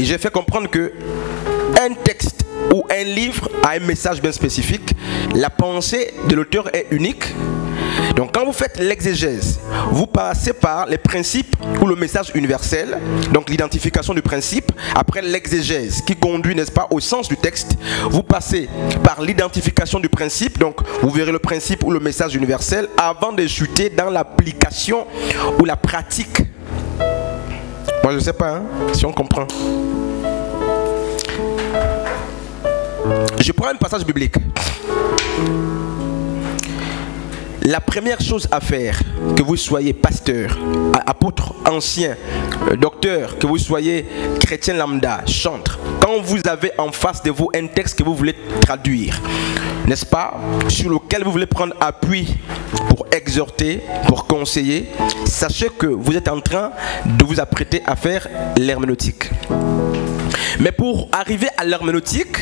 Et j'ai fait comprendre que un texte ou un livre a un message bien spécifique. La pensée de l'auteur est unique. Donc quand vous faites l'exégèse, vous passez par les principes ou le message universel, donc l'identification du principe. Après l'exégèse qui conduit, n'est-ce pas, au sens du texte, vous passez par l'identification du principe, donc vous verrez le principe ou le message universel avant de chuter dans l'application ou la pratique. Moi je ne sais pas hein, si on comprend. Je prends un passage biblique. La première chose à faire, que vous soyez pasteur, apôtre, ancien, docteur, que vous soyez chrétien lambda, chantre, quand vous avez en face de vous un texte que vous voulez traduire, n'est-ce pas, sur lequel vous voulez prendre appui pour exhorter, pour conseiller, sachez que vous êtes en train de vous apprêter à faire l'herméneutique. Mais pour arriver à l'herméneutique,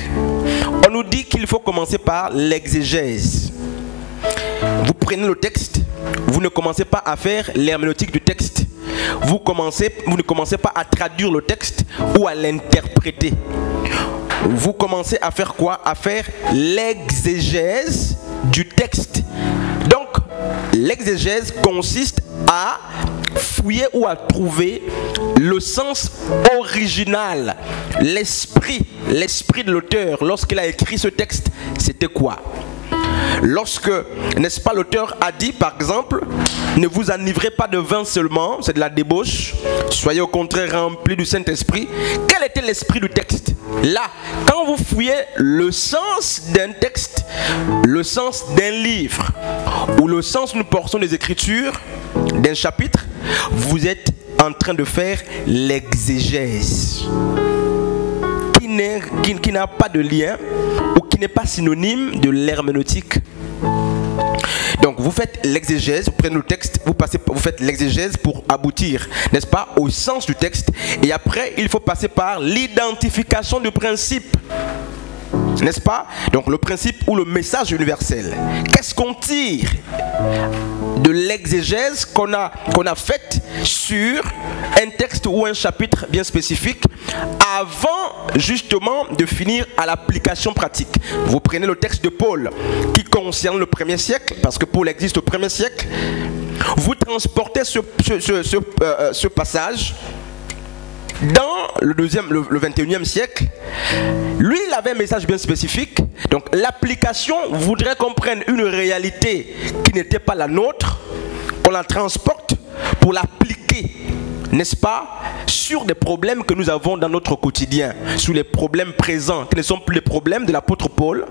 on nous dit qu'il faut commencer par l'exégèse. Vous prenez le texte, vous ne commencez pas à faire l'herméneutique du texte. Vous ne commencez pas à traduire le texte ou à l'interpréter. Vous commencez à faire quoi? À faire l'exégèse du texte. Donc, l'exégèse consiste à fouiller ou à trouver le sens original, l'esprit de l'auteur lorsqu'il a écrit ce texte, c'était quoi? Lorsque, n'est-ce pas, l'auteur a dit par exemple, ne vous enivrez pas de vin seulement, c'est de la débauche, soyez au contraire remplis du Saint-Esprit. Quel était l'esprit du texte? Là, quand vous fouillez le sens d'un texte, le sens d'un livre ou le sens d'une portion des Écritures, d'un chapitre, vous êtes en train de faire l'exégèse qui n'a pas de lien ou qui n'est pas synonyme de l'herméneutique. Donc vous faites l'exégèse, vous prenez le texte, vous faites l'exégèse pour aboutir, n'est-ce pas, au sens du texte. Et après, il faut passer par l'identification du principe, n'est-ce pas? Donc le principe ou le message universel. Qu'est-ce qu'on tire de l'exégèse qu'on a faite sur un texte ou un chapitre bien spécifique avant justement de finir à l'application pratique? Vous prenez le texte de Paul qui concerne le 1er siècle, parce que Paul existe au 1er siècle. Vous transportez ce passage dans le 21e siècle. Lui, il avait un message bien spécifique. Donc l'application voudrait qu'on prenne une réalité qui n'était pas la nôtre, qu'on la transporte pour l'appliquer, n'est-ce pas, sur des problèmes que nous avons dans notre quotidien, sur les problèmes présents, qui ne sont plus les problèmes de l'apôtre Paul,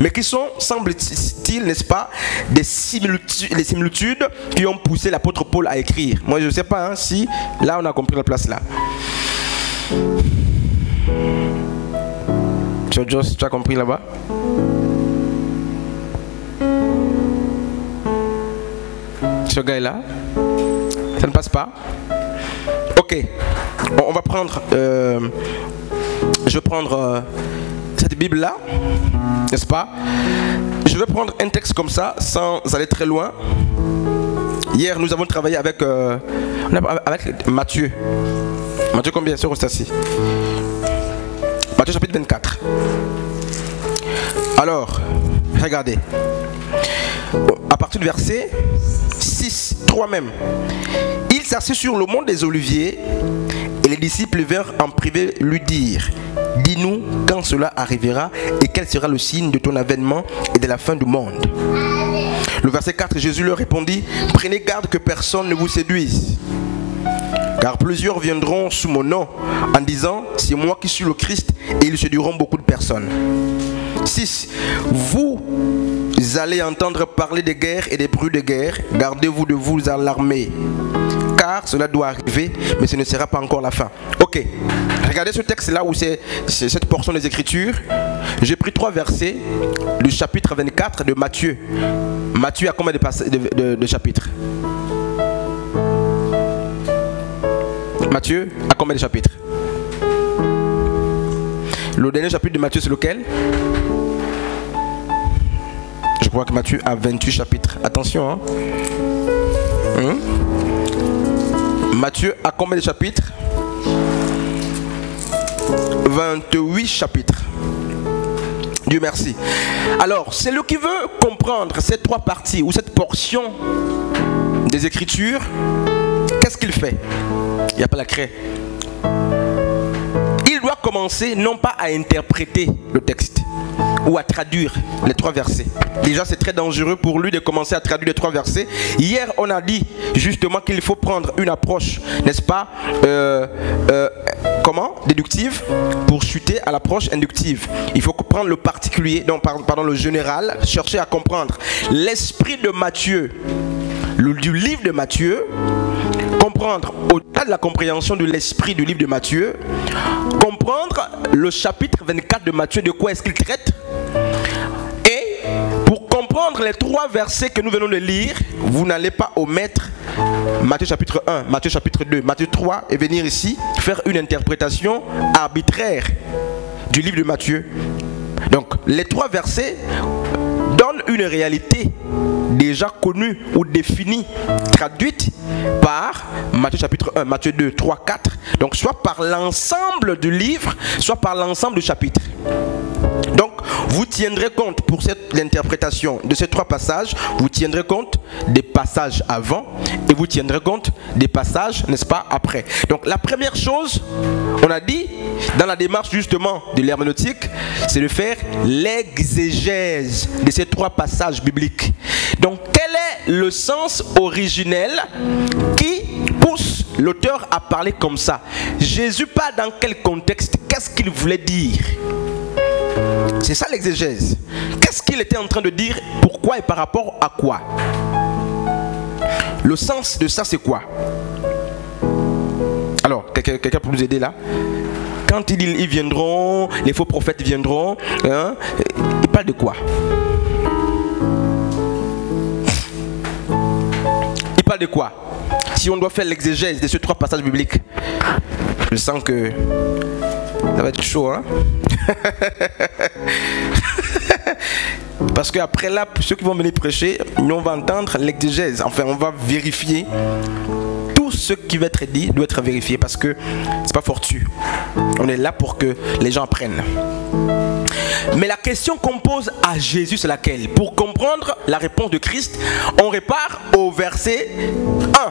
mais qui sont, semble-t-il, n'est-ce pas, des similitudes qui ont poussé l'apôtre Paul à écrire. Moi, je ne sais pas hein, si là, on a compris la place là. Tu as compris là-bas? Ce gars-là, ça ne passe pas? Ok, on va prendre, je vais prendre cette Bible-là, n'est-ce pas? Je vais prendre un texte comme ça, sans aller très loin. Hier, nous avons travaillé avec Matthieu. Matthieu combien sur Ostassi? Matthieu chapitre 24. Alors, regardez. À partir du verset 6, 3 même. Il s'assit sur le mont des Oliviers et les disciples vinrent en privé lui dire: dis-nous quand cela arrivera et quel sera le signe de ton avènement et de la fin du monde. Le verset 4, Jésus leur répondit: prenez garde que personne ne vous séduise. Car plusieurs viendront sous mon nom en disant: c'est moi qui suis le Christ, et ils séduiront beaucoup de personnes. 6. Vous allez entendre parler des guerres et des bruits de guerre. Gardez-vous de vous alarmer, car cela doit arriver, mais ce ne sera pas encore la fin. Ok, regardez ce texte là où c'est cette portion des Écritures. J'ai pris 3 versets du chapitre 24 de Matthieu. Matthieu a combien de chapitres? Matthieu a combien de chapitres? Le dernier chapitre de Matthieu, c'est lequel? Je crois que Matthieu a 28 chapitres. Attention, hein? Matthieu a combien de chapitres? 28 chapitres. Dieu merci. Alors, celui qui veut comprendre ces trois parties ou cette portion des Écritures, qu'est-ce qu'il fait? Il n'y a pas la craie. Il doit commencer non pas à interpréter le texte ou à traduire les trois versets. Déjà, c'est très dangereux pour lui de commencer à traduire les trois versets. Hier, on a dit justement qu'il faut prendre une approche, n'est-ce pas, déductive, pour chuter à l'approche inductive. Il faut prendre le particulier, non, pardon, le général, chercher à comprendre l'esprit de Matthieu, du livre de Matthieu, comprendre au-delà de la compréhension de l'esprit du livre de Matthieu, comprendre le chapitre 24 de Matthieu, de quoi est-ce qu'il traite. Et pour comprendre les trois versets que nous venons de lire, vous n'allez pas omettre Matthieu chapitre 1, Matthieu chapitre 2, Matthieu 3 et venir ici faire une interprétation arbitraire du livre de Matthieu. Donc les trois versets donnent une réalité déjà connue ou définie, traduite par Matthieu chapitre 1, Matthieu 2, 3, 4. Donc soit par l'ensemble du livre, soit par l'ensemble du chapitre. Donc vous tiendrez compte pour l'interprétation de ces trois passages, vous tiendrez compte des passages avant et vous tiendrez compte des passages, n'est-ce pas, après. Donc la première chose, on a dit, dans la démarche justement de l'herméneutique, c'est de faire l'exégèse de ces trois passages bibliques. Donc quel est le sens originel qui pousse l'auteur à parler comme ça? Jésus parle dans quel contexte? Qu'est-ce qu'il voulait dire? C'est ça l'exégèse. Qu'est-ce qu'il était en train de dire? Pourquoi et par rapport à quoi? Le sens de ça, c'est quoi? Alors, quelqu'un peut nous aider là? Quand il dit ils viendront, les faux prophètes viendront, hein, il parle de quoi? Il parle de quoi? Si on doit faire l'exégèse de ces trois passages bibliques, je sens que ça va être chaud, hein? Parce qu'après là, ceux qui vont venir prêcher, on va entendre l'exégèse. Enfin, on va vérifier. Tout ce qui va être dit doit être vérifié parce que c'est pas fortuit. On est là pour que les gens apprennent. Mais la question qu'on pose à Jésus, c'est laquelle? Pour comprendre la réponse de Christ, on repart au verset 1.